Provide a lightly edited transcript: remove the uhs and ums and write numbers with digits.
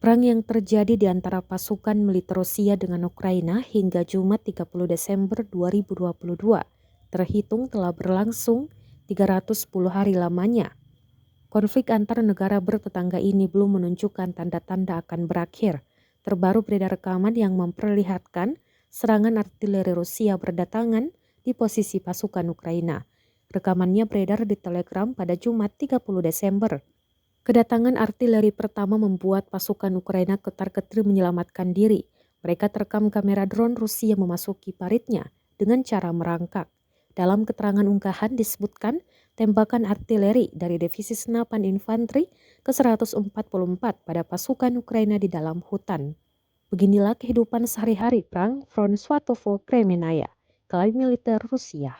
Perang yang terjadi di antara pasukan militer Rusia dengan Ukraina hingga Jumat 30 Desember 2022 terhitung telah berlangsung 310 hari lamanya. Konflik antar negara bertetangga ini belum menunjukkan tanda-tanda akan berakhir. Terbaru beredar rekaman yang memperlihatkan serangan artileri Rusia berdatangan di posisi pasukan Ukraina. Rekamannya beredar di Telegram pada Jumat 30 Desember. Kedatangan artileri pertama membuat pasukan Ukraina ketar-ketir menyelamatkan diri. Mereka terekam kamera drone Rusia memasuki paritnya dengan cara merangkak. Dalam keterangan unggahan disebutkan tembakan artileri dari divisi senapan infanteri ke-144 pada pasukan Ukraina di dalam hutan. Beginilah kehidupan sehari-hari perang Front Swatovo Kremenaya, klaim militer Rusia.